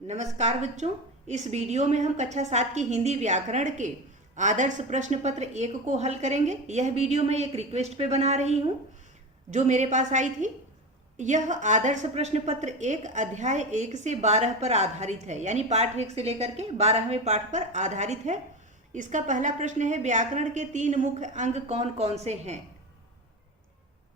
नमस्कार बच्चों, इस वीडियो में हम कक्षा 7 की हिंदी व्याकरण के आदर्श प्रश्न पत्र 1 को हल करेंगे। यह वीडियो मैं एक रिक्वेस्ट पे बना रही हूँ जो मेरे पास आई थी। यह आदर्श प्रश्न पत्र 1 अध्याय 1 से 12 पर आधारित है, यानी पाठ 1 से लेकर के 12वें पाठ पर आधारित है। इसका पहला प्रश्न है, व्याकरण के 3 मुख्य अंग कौन कौन से हैं।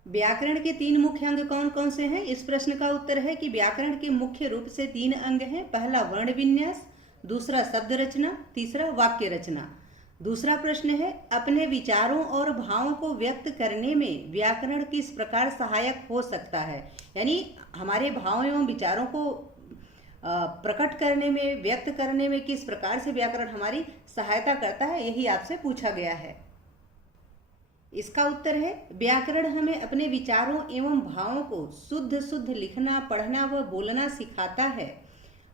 व्याकरण के 3 मुख्य अंग कौन कौन से हैं। इस प्रश्न का उत्तर है कि व्याकरण के मुख्य रूप से 3 अंग हैं। पहला वर्ण विन्यास, दूसरा शब्द रचना, तीसरा वाक्य रचना। दूसरा प्रश्न है, अपने विचारों और भावों को व्यक्त करने में व्याकरण किस प्रकार सहायक हो सकता है। यानी हमारे भावों एवं विचारों को प्रकट करने में, व्यक्त करने में किस प्रकार से व्याकरण हमारी सहायता करता है, यही आपसे पूछा गया है। इसका उत्तर है, व्याकरण हमें अपने विचारों एवं भावों को शुद्ध शुद्ध लिखना, पढ़ना व बोलना सिखाता है।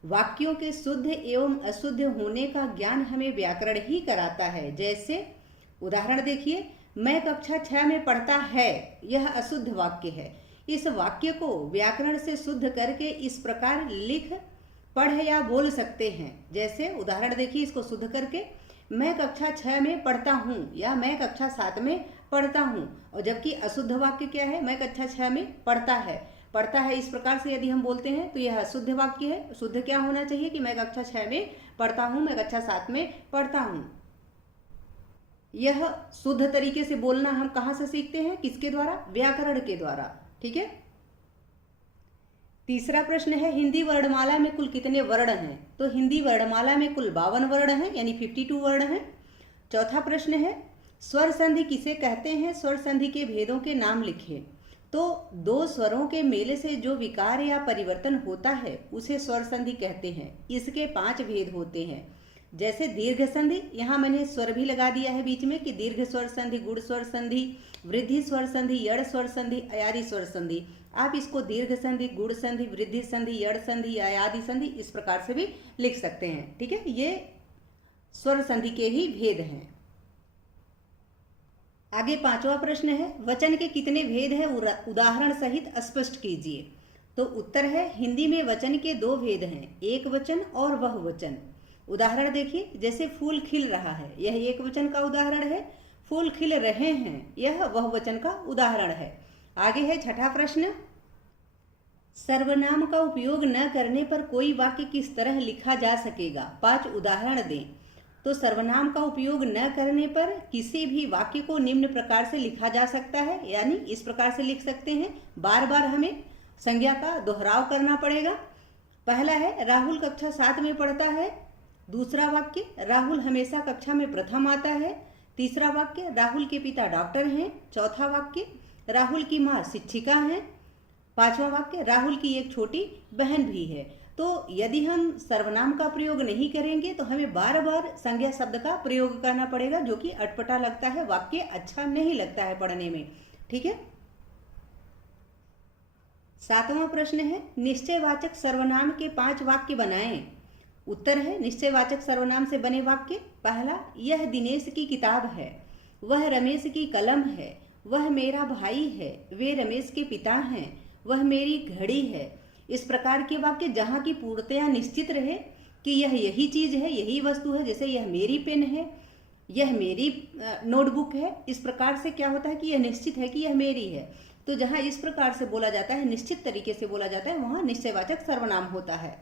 वाक्यों के शुद्ध एवं अशुद्ध होने का ज्ञान हमें व्याकरण ही कराता है। जैसे उदाहरण देखिए, मैं कक्षा 6 में पढ़ता है, यह अशुद्ध वाक्य है। इस वाक्य को व्याकरण से शुद्ध करके इस प्रकार लिख, पढ़ या बोल सकते हैं। जैसे उदाहरण देखिए, इसको शुद्ध करके, मैं कक्षा 6 में पढ़ता हूँ या मैं कक्षा 7 में पढ़ता हूँ। और जबकि अशुद्ध वाक्य क्या है, मैं कक्षा 6 में पढ़ता है इस प्रकार से यदि हम बोलते हैं तो यह अशुद्ध वाक्य है। शुद्ध क्या होना चाहिए कि मैं कक्षा 6 में पढ़ता हूँ, मैं कक्षा 7 में पढ़ता हूँ। यह शुद्ध तरीके से बोलना हम कहाँ से सीखते हैं, किसके द्वारा, व्याकरण के द्वारा। ठीक है। तीसरा प्रश्न है, हिंदी वर्णमाला में कुल कितने वर्ण हैं। तो हिंदी वर्णमाला में कुल 52 वर्ण हैं, यानी 52 वर्ण हैं। चौथा प्रश्न है, स्वर संधि किसे कहते हैं, स्वर संधि के भेदों के नाम लिखें। तो 2 स्वरों के मेल से जो विकार या परिवर्तन होता है उसे स्वर संधि कहते हैं। इसके 5 भेद होते हैं। जैसे दीर्घ संधि, यहाँ मैंने स्वर भी लगा दिया है बीच में कि दीर्घ स्वर संधि, गुड़ स्वर संधि, वृद्धि स्वर संधि, यड़ स्वर संधि, अयादि स्वर संधि। आप इसको दीर्घ संधि, गुड़ संधि, वृद्धि संधि, यड़ संधि, अयादि संधि इस प्रकार से भी लिख सकते हैं। ठीक है, ये स्वर संधि के ही भेद हैं। आगे 5वां प्रश्न है, वचन के कितने भेद हैं, उदाहरण सहित स्पष्ट कीजिए। तो उत्तर है, हिंदी में वचन के 2 भेद हैं, एक वचन और वह वचन। उदाहरण देखिए, जैसे फूल खिल रहा है, यह एक वचन का उदाहरण है। फूल खिल रहे हैं, यह वह वचन का उदाहरण है। आगे है 6ठा प्रश्न, सर्वनाम का उपयोग न करने पर कोई वाक्य किस तरह लिखा जा सकेगा। 5 उदाहरण दें। तो सर्वनाम का उपयोग न करने पर किसी भी वाक्य को निम्न प्रकार से लिखा जा सकता है, यानी इस प्रकार से लिख सकते हैं। बार बार हमें संज्ञा का दोहराव करना पड़ेगा। पहला है, राहुल कक्षा 7 में पढ़ता है। दूसरा वाक्य, राहुल हमेशा कक्षा में प्रथम आता है। तीसरा वाक्य, राहुल के पिता डॉक्टर हैं। चौथा वाक्य, राहुल की माँ शिक्षिका हैं। 5वां वाक्य, राहुल की एक छोटी बहन भी है। तो यदि हम सर्वनाम का प्रयोग नहीं करेंगे तो हमें बार बार संज्ञा शब्द का प्रयोग करना पड़ेगा, जो कि अटपटा लगता है, वाक्य अच्छा नहीं लगता है पढ़ने में। ठीक है। 7वां प्रश्न है, निश्चयवाचक सर्वनाम के 5 वाक्य बनाएं। उत्तर है, निश्चयवाचक सर्वनाम से बने वाक्य। पहला, यह दिनेश की किताब है, वह रमेश की कलम है, वह मेरा भाई है, वे रमेश के पिता हैं, वह मेरी घड़ी है। इस प्रकार के वाक्य जहाँ की पूर्णतया निश्चित रहे कि यह यही चीज है, यही वस्तु है। जैसे यह मेरी पेन है, यह मेरी नोटबुक है। इस प्रकार से क्या होता है कि यह निश्चित है कि यह मेरी है। तो जहाँ इस प्रकार से बोला जाता है, निश्चित तरीके से बोला जाता है, वहाँ निश्चयवाचक सर्वनाम होता है।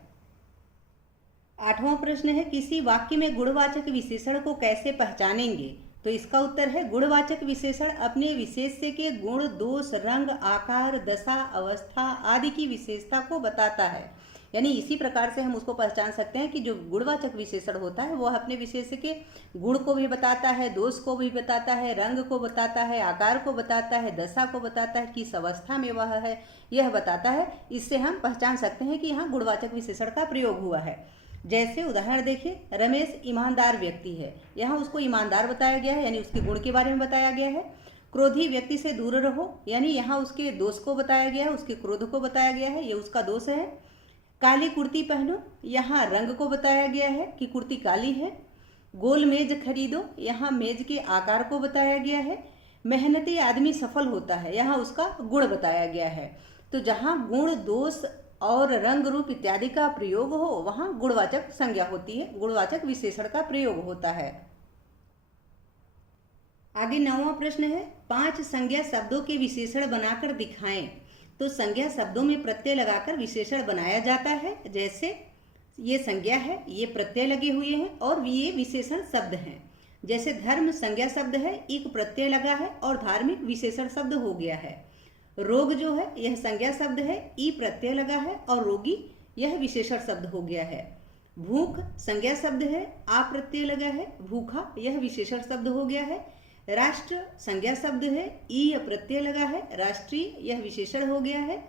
8वां प्रश्न है, किसी वाक्य में गुणवाचक विशेषण को कैसे पहचानेंगे। तो इसका उत्तर है, गुणवाचक विशेषण अपने विशेष्य के गुण, दोष, रंग, आकार, दशा, अवस्था आदि की विशेषता को बताता है। यानी इसी प्रकार से हम उसको पहचान सकते हैं कि जो गुणवाचक विशेषण होता है वह अपने विशेष्य के गुण को भी बताता है, दोष को भी बताता है, रंग को बताता है, आकार को बताता है, दशा को बताता है, किस अवस्था में वह है, यह बताता है। इससे हम पहचान सकते हैं कि यहाँ गुणवाचक विशेषण का प्रयोग हुआ है। जैसे उदाहरण देखिए, रमेश ईमानदार व्यक्ति है, यहाँ उसको ईमानदार बताया गया है, यानी उसके गुण के बारे में बताया गया है। क्रोधी व्यक्ति से दूर रहो, यानी यहाँ उसके दोष को बताया गया है, उसके क्रोध को बताया गया है, ये उसका दोष है। काली कुर्ती पहनो, यहाँ रंग को बताया गया है कि कुर्ती काली है। गोल मेज खरीदो, यहाँ मेज के आकार को बताया गया है। मेहनती आदमी सफल होता है, यहाँ उसका गुण बताया गया है। तो जहाँ गुण, दोष, और रंग रूप इत्यादि का प्रयोग हो वहां गुणवाचक संज्ञा होती है, गुणवाचक विशेषण का प्रयोग होता है। आगे 9वां प्रश्न है, 5 संज्ञा शब्दों के विशेषण बनाकर दिखाएं। तो संज्ञा शब्दों में प्रत्यय लगाकर विशेषण बनाया जाता है। जैसे ये संज्ञा है, ये प्रत्यय लगे हुए हैं और ये विशेषण शब्द हैं। जैसे धर्म संज्ञा शब्द है, एक प्रत्यय लगा है और धार्मिक विशेषण शब्द हो गया है। रोग जो है यह संज्ञा शब्द है, ई प्रत्यय लगा है और रोगी यह विशेषण शब्द हो गया है। भूख संज्ञा शब्द है, आ प्रत्यय लगा है, भूखा यह विशेषण शब्द हो गया है। राष्ट्र संज्ञा शब्द है, ई प्रत्यय लगा है, राष्ट्रीय यह विशेषण हो गया है।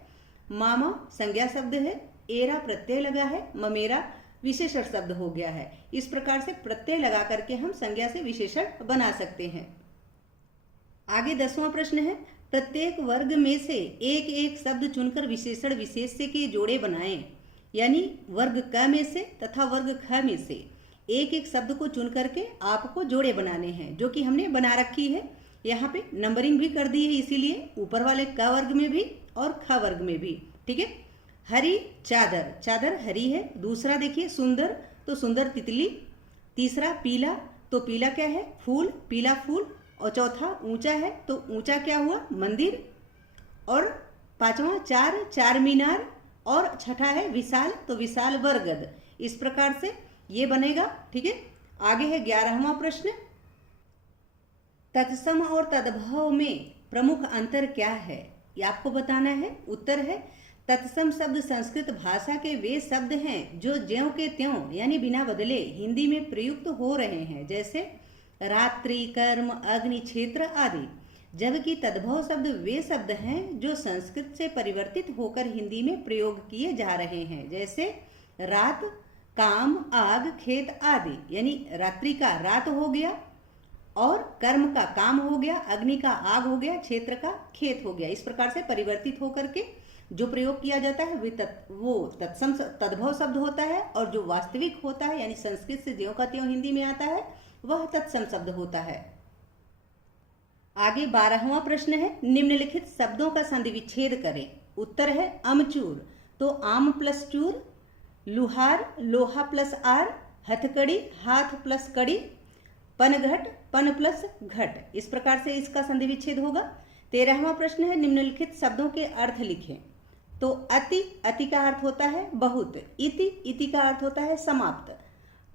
मामा संज्ञा शब्द है, एरा प्रत्यय लगा है, ममेरा विशेषण शब्द हो गया है। इस प्रकार से प्रत्यय लगा करके हम संज्ञा से विशेषण बना सकते हैं। आगे 10वां प्रश्न है, प्रत्येक वर्ग में से एक एक शब्द चुनकर विशेषण विशेष्य के जोड़े बनाएं। यानी वर्ग क में से तथा वर्ग ख में से एक एक शब्द को चुन करके आपको जोड़े बनाने हैं, जो कि हमने बना रखी है। यहाँ पे नंबरिंग भी कर दी है, इसीलिए ऊपर वाले क वर्ग में भी और ख वर्ग में भी। ठीक है। हरी चादर, चादर हरी है। दूसरा देखिए सुंदर, तो सुंदर तितली। तीसरा पीला, तो पीला क्या है, फूल, पीला फूल। और चौथा ऊंचा है, तो ऊंचा क्या हुआ, मंदिर। और 5वां चार, चार मीनार। और छठा है विशाल, तो विशाल बरगद। इस प्रकार से ये बनेगा। ठीक है। आगे है 11वां प्रश्न, तत्सम और तद्भव में प्रमुख अंतर क्या है, ये आपको बताना है। उत्तर है, तत्सम शब्द संस्कृत भाषा के वे शब्द हैं जो ज्यों के त्यों यानी बिना बदले हिंदी में प्रयुक्त हो रहे हैं, जैसे रात्रि, कर्म, अग्नि, क्षेत्र आदि। जबकि तद्भव शब्द वे शब्द हैं जो संस्कृत से परिवर्तित होकर हिंदी में प्रयोग किए जा रहे हैं, जैसे रात, काम, आग, खेत आदि। यानी रात्रि का रात हो गया और कर्म का काम हो गया, अग्नि का आग हो गया, क्षेत्र का खेत हो गया। इस प्रकार से परिवर्तित होकर के जो प्रयोग किया जाता है वो तत्सम तद्भव शब्द होता है, और जो वास्तविक होता है यानी संस्कृत से ज्यों का त्यों हिंदी में आता है वह तत्सम शब्द होता है। आगे 12वां प्रश्न है, निम्नलिखित शब्दों का संधि विच्छेद करें। उत्तर है अमचूर, तो आम प्लस चूर। लुहार, लोहा प्लस आर। हथकड़ी, हाथ प्लस कड़ी। पनघट, पन प्लस घट। इस प्रकार से इसका संधि विच्छेद होगा। 13वां प्रश्न है, निम्नलिखित शब्दों के अर्थ लिखें। तो अति, अति का अर्थ होता है बहुत। इति, इति का अर्थ होता है समाप्त।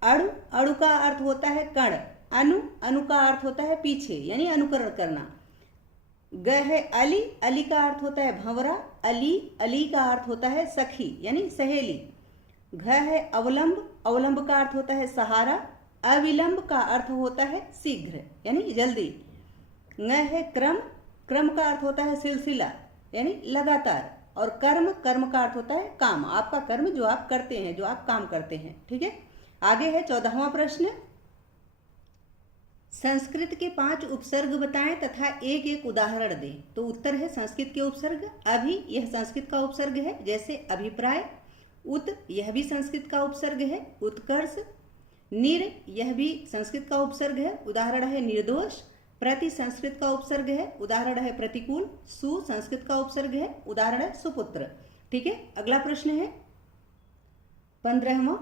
अणु, अणु का अर्थ होता है कण। अनु, अनु का अर्थ होता है पीछे यानी अनुकरण करना। ग है अली, अली का अर्थ होता है भंवरा। अली, अली का अर्थ होता है सखी यानी सहेली। घ है अवलंब, अवलंब का अर्थ होता है सहारा। अविलंब का अर्थ होता है शीघ्र यानी जल्दी। ङ है क्रम, क्रम का अर्थ होता है सिलसिला यानी लगातार। और कर्म, कर्म का अर्थ होता है काम, आपका कर्म जो आप करते हैं, जो आप काम करते हैं। ठीक है। आगे है 14वां प्रश्न, संस्कृत के 5 उपसर्ग बताएं तथा एक एक उदाहरण दें। तो उत्तर है संस्कृत के उपसर्ग। अभि, यह संस्कृत का उपसर्ग है, जैसे अभिप्राय। उत, यह भी संस्कृत का उपसर्ग है, उत्कर्ष। निर, यह भी संस्कृत का उपसर्ग है, उदाहरण है निर्दोष। प्रति, संस्कृत का उपसर्ग है, उदाहरण है प्रतिकूल। सु, संस्कृत का उपसर्ग है, उदाहरण है सुपुत्र। ठीक है। अगला प्रश्न है 15वां,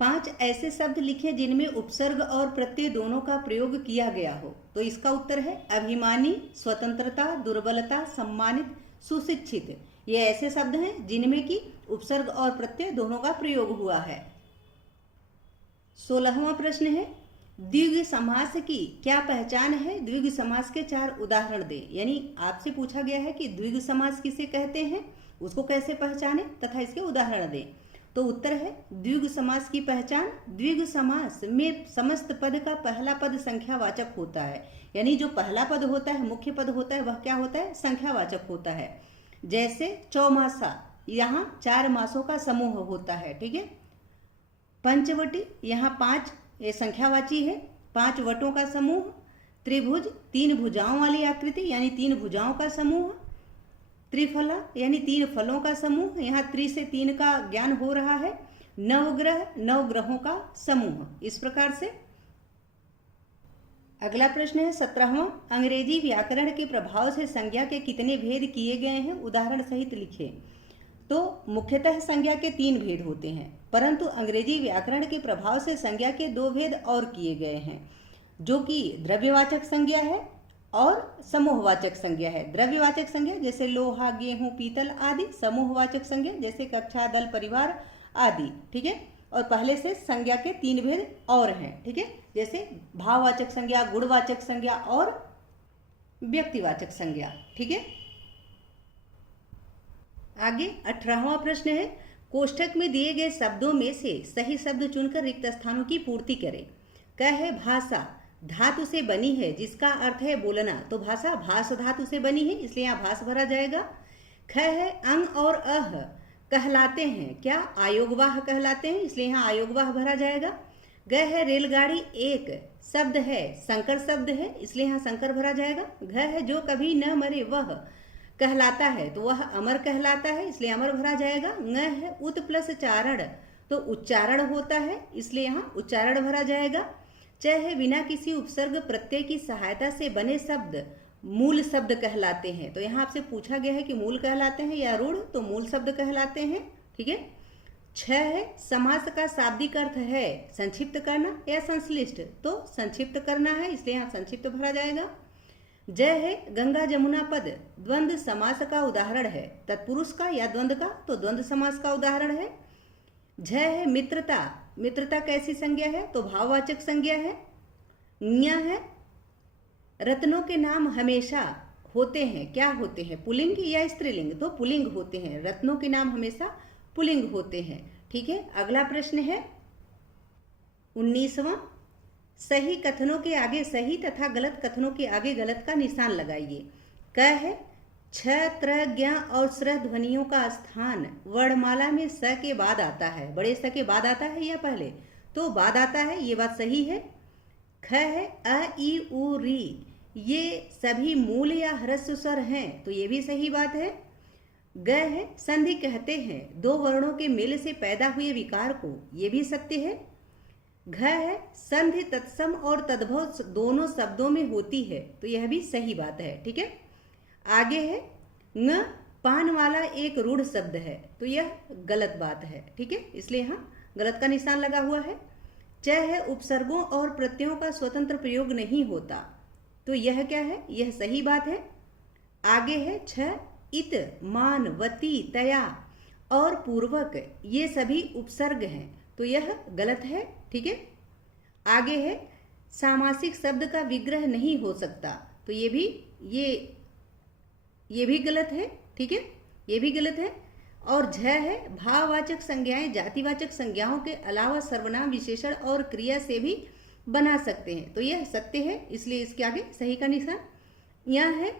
5 ऐसे शब्द लिखें जिनमें उपसर्ग और प्रत्यय दोनों का प्रयोग किया गया हो। तो इसका उत्तर है अभिमानी, स्वतंत्रता, दुर्बलता, सम्मानित, सुशिक्षित। ये ऐसे शब्द हैं जिनमें कि उपसर्ग और प्रत्यय दोनों का प्रयोग हुआ है। 16वां प्रश्न है, द्विगु समास की क्या पहचान है, द्विगु समास के 4 उदाहरण दें। यानी आपसे पूछा गया है कि द्विगु समास किसे कहते हैं, उसको कैसे पहचाने तथा इसके उदाहरण दें। तो उत्तर है द्विगु समास की पहचान, द्विगु समास में समस्त पद का पहला पद संख्यावाचक होता है। यानी जो पहला पद होता है, मुख्य पद होता है, वह क्या होता है, संख्यावाचक होता है। जैसे चौमासा, यहाँ 4 मासों का समूह होता है। ठीक है। पंचवटी, यहाँ 5, ये संख्यावाची है, 5 वटों का समूह। त्रिभुज, 3 भुजाओं वाली आकृति यानी 3 भुजाओं का समूह। त्रिफला यानी 3 फलों का समूह, यहाँ त्रि से 3 का ज्ञान हो रहा है। नवग्रह, 9 ग्रहों का समूह। इस प्रकार से अगला प्रश्न है 17वां, अंग्रेजी व्याकरण के प्रभाव से संज्ञा के कितने भेद किए गए हैं, उदाहरण सहित लिखें। तो मुख्यतः संज्ञा के 3 भेद होते हैं, परंतु अंग्रेजी व्याकरण के प्रभाव से संज्ञा के 2 भेद और किए गए हैं, जो कि द्रव्यवाचक संज्ञा है और समूहवाचक संज्ञा है। द्रव्यवाचक संज्ञा जैसे लोहा, गेहूं, पीतल आदि। समूहवाचक संज्ञा जैसे कक्षा, दल, परिवार आदि। ठीक है। और पहले से संज्ञा के 3 भेद और हैं। ठीक है। जैसे भाववाचक संज्ञा, गुणवाचक संज्ञा और व्यक्तिवाचक संज्ञा। ठीक है। आगे 18वां प्रश्न है, कोष्ठक में दिए गए शब्दों में से सही शब्द चुनकर रिक्त स्थानों की पूर्ति करें। क है भाषा, धातु से बनी है जिसका अर्थ है बोलना, तो भाषा भाष धातु से बनी है, इसलिए यहाँ भाष भरा जाएगा। ख है अंग और अह कहलाते हैं, क्या आयोगवाह कहलाते हैं, इसलिए यहाँ आयोगवाह भरा जाएगा। ग है रेलगाड़ी एक शब्द है, संकर शब्द है, इसलिए यहाँ संकर भरा जाएगा। घ है जो कभी न मरे वह कहलाता है, तो वह अमर कहलाता है, इसलिए अमर भरा जाएगा। ङ है उत प्लस चारण, तो उच्चारण होता है, इसलिए यहाँ उच्चारण भरा जाएगा। च है बिना किसी उपसर्ग प्रत्यय की सहायता से बने शब्द मूल शब्द कहलाते हैं, तो यहाँ आपसे पूछा गया है कि मूल कहलाते हैं या रूढ़, तो मूल शब्द कहलाते हैं। ठीक है। 6 है समास का शाब्दिक अर्थ है संक्षिप्त करना या संश्लिष्ट, तो संक्षिप्त करना है, इसलिए यहाँ संक्षिप्त भरा जाएगा। जय है गंगा जमुना पद द्वंद्व समास का उदाहरण है, तत्पुरुष का या द्वंद्व का, तो द्वंद्व समास का उदाहरण है। जय है मित्रता, मित्रता कैसी संज्ञा है, तो भाववाचक संज्ञा है। न्या है रत्नों के नाम हमेशा होते हैं, क्या होते हैं, पुल्लिंग या स्त्रीलिंग, तो पुल्लिंग होते हैं, रत्नों के नाम हमेशा पुल्लिंग होते हैं। ठीक है। अगला प्रश्न है 19वां, सही कथनों के आगे सही तथा गलत कथनों के आगे गलत का निशान लगाइए। क है छ, त्र, ज्ञ और स्र ध्वनियों का स्थान वर्णमाला में स के बाद आता है, बड़े स के बाद आता है या पहले, तो बाद आता है, ये बात सही है। ख है अ, ई, उ, री ये सभी मूल या ह्रस्व स्वर हैं, तो ये भी सही बात है। ग है संधि कहते हैं 2 वर्णों के मेल से पैदा हुए विकार को, ये भी सत्य है। घ है संधि तत्सम और तद्भव दोनों शब्दों में होती है, तो यह भी सही बात है। ठीक है। आगे है न, पान वाला एक रूढ़ शब्द है, तो यह गलत बात है। ठीक है, इसलिए यहाँ गलत का निशान लगा हुआ है। च है उपसर्गों और प्रत्ययों का स्वतंत्र प्रयोग नहीं होता, तो यह क्या है, यह सही बात है। आगे है छ, इत, मान, वती, तया और पूर्वक ये सभी उपसर्ग हैं, तो यह गलत है। ठीक है। आगे है सामासिक शब्द का विग्रह नहीं हो सकता, तो ये भी गलत है। ठीक है, ये भी गलत है। और झ है भाववाचक संज्ञाएं जातिवाचक संज्ञाओं के अलावा सर्वनाम, विशेषण और क्रिया से भी बना सकते हैं, तो यह सत्य है, इसलिए इसके आगे सही का निशान। यह है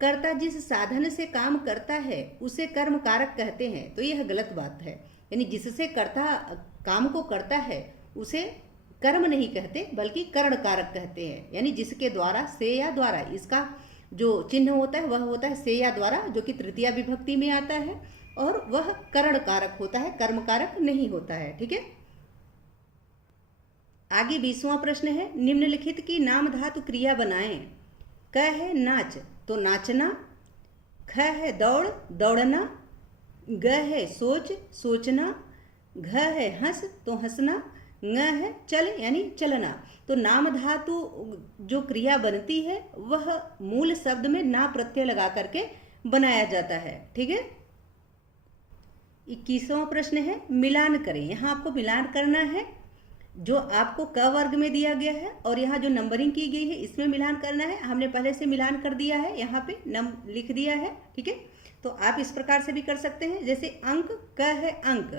कर्ता जिस साधन से काम करता है उसे कर्म कारक कहते हैं, तो यह गलत बात है, यानी जिससे कर्ता काम को करता है उसे कर्म नहीं कहते बल्कि करण कारक कहते हैं, यानी जिसके द्वारा, से या द्वारा, इसका जो चिन्ह होता है वह होता है से या द्वारा, जो कि तृतीया विभक्ति में आता है, और वह करण कारक होता है, कर्म कारक नहीं होता है। ठीक है। आगे 20वां प्रश्न है, निम्नलिखित की नाम धातु क्रिया बनाएं। क है नाच, तो नाचना। ख है दौड़, दौड़ना। ग है सोच, सोचना। घ है हंस, तो हंसना। ङ है चल, यानी चलना। तो नाम धातु जो क्रिया बनती है वह मूल शब्द में ना प्रत्यय लगा करके बनाया जाता है। ठीक है। 21वां प्रश्न है, मिलान करें। यहाँ आपको मिलान करना है, जो आपको क वर्ग में दिया गया है और यहाँ जो नंबरिंग की गई है इसमें मिलान करना है। हमने पहले से मिलान कर दिया है, यहाँ पे लिख दिया है। ठीक है, तो आप इस प्रकार से भी कर सकते हैं। जैसे अंक, क है अंक,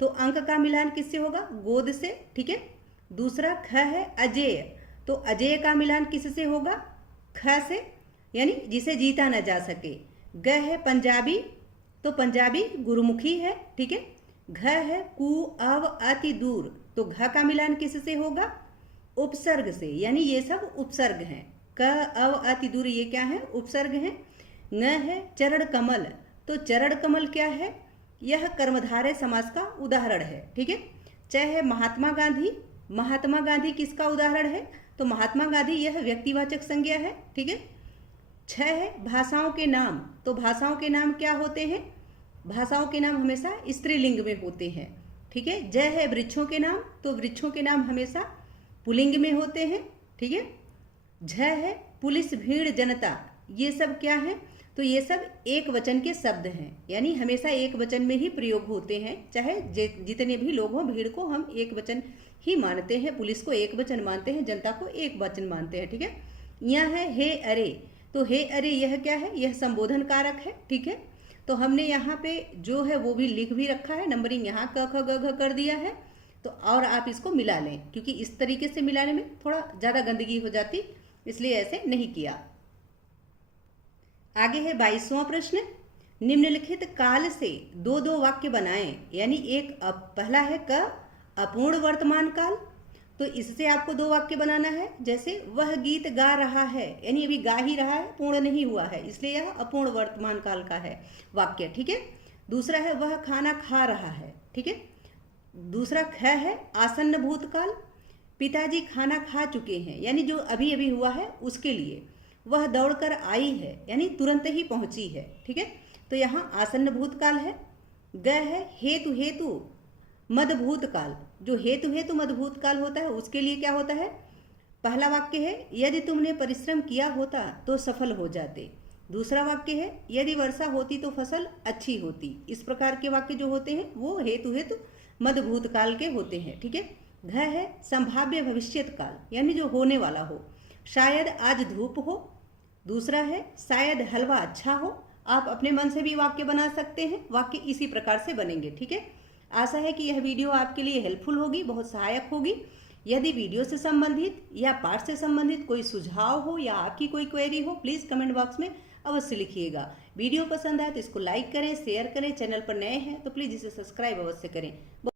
तो अंक का मिलान किससे होगा, गोद से। ठीक है। दूसरा ख है अजेय, तो अजेय का मिलान किससे होगा, ख से, यानी जिसे जीता न जा सके। ग है पंजाबी, तो पंजाबी गुरुमुखी है। ठीक है। घ है कु, अव, अति दूर, तो घ का मिलान किससे होगा, उपसर्ग से, यानी ये सब उपसर्ग हैं। क, अव, अति दूर ये क्या है, उपसर्ग हैं। न है चरण कमल, तो चरण कमल क्या है, यह कर्मधारय समास का उदाहरण है। ठीक है। च है महात्मा गांधी, महात्मा गांधी किसका उदाहरण है, तो महात्मा गांधी यह व्यक्तिवाचक संज्ञा है। ठीक है। छ है भाषाओं के नाम, तो भाषाओं के नाम क्या होते हैं, भाषाओं के नाम हमेशा स्त्रीलिंग में होते हैं। ठीक है, जय है वृक्षों के नाम, तो वृक्षों के नाम हमेशा पुल्लिंग में होते हैं। ठीक है, झ है पुलिस भीड़ जनता, ये सब क्या है, तो ये सब एक वचन के शब्द हैं, यानी हमेशा एक वचन में ही प्रयोग होते हैं। चाहे जितने भी लोग हों, भीड़ को हम एक वचन ही मानते हैं, पुलिस को एक वचन मानते हैं, जनता को एक वचन मानते हैं। ठीक है, यह है हे अरे, तो हे अरे यह क्या है, यह संबोधन कारक है। ठीक है, तो हमने यहाँ पे जो है वो भी लिख भी रखा है, नंबरिंग यहाँ क ख ग घ कर दिया है। तो और आप इसको मिला लें, क्योंकि इस तरीके से मिलाने में थोड़ा ज़्यादा गंदगी हो जाती, इसलिए ऐसे नहीं किया। आगे है 22वां प्रश्न, निम्नलिखित काल से दो दो वाक्य बनाएं, यानी एक पहला है क अपूर्ण वर्तमान काल, तो इससे आपको दो वाक्य बनाना है। जैसे वह गीत गा रहा है, यानी अभी गा ही रहा है, पूर्ण नहीं हुआ है, इसलिए यह अपूर्ण वर्तमान काल का है वाक्य। ठीक है, दूसरा है वह खाना खा रहा है। ठीक है, दूसरा ख है आसन्न भूतकाल, पिताजी खाना खा चुके हैं, यानी जो अभी अभी हुआ है उसके लिए। वह दौड़कर आई है, यानी तुरंत ही पहुंची है। ठीक है, तो यहाँ आसन्न भूतकाल है। ग है हेतु हेतु मद भूतकाल, जो हेतु हेतु मद भूतकाल होता है उसके लिए क्या होता है, पहला वाक्य है यदि तुमने परिश्रम किया होता तो सफल हो जाते। दूसरा वाक्य है यदि वर्षा होती तो फसल अच्छी होती। इस प्रकार के वाक्य जो होते हैं वो हेतु हेतु मद भूतकाल के होते हैं। ठीक है, घ है संभाव्य भविष्यत काल, यानी जो होने वाला हो, शायद आज धूप हो। दूसरा है शायद हलवा अच्छा हो। आप अपने मन से भी वाक्य बना सकते हैं, वाक्य इसी प्रकार से बनेंगे। ठीक है, आशा है कि यह वीडियो आपके लिए हेल्पफुल होगी, बहुत सहायक होगी। यदि वीडियो से संबंधित या पाठ से संबंधित कोई सुझाव हो या आपकी कोई क्वेरी हो, प्लीज़ कमेंट बॉक्स में अवश्य लिखिएगा। वीडियो पसंद आए तो इसको लाइक करें, शेयर करें। चैनल पर नए हैं तो प्लीज़ इसे सब्सक्राइब अवश्य करें।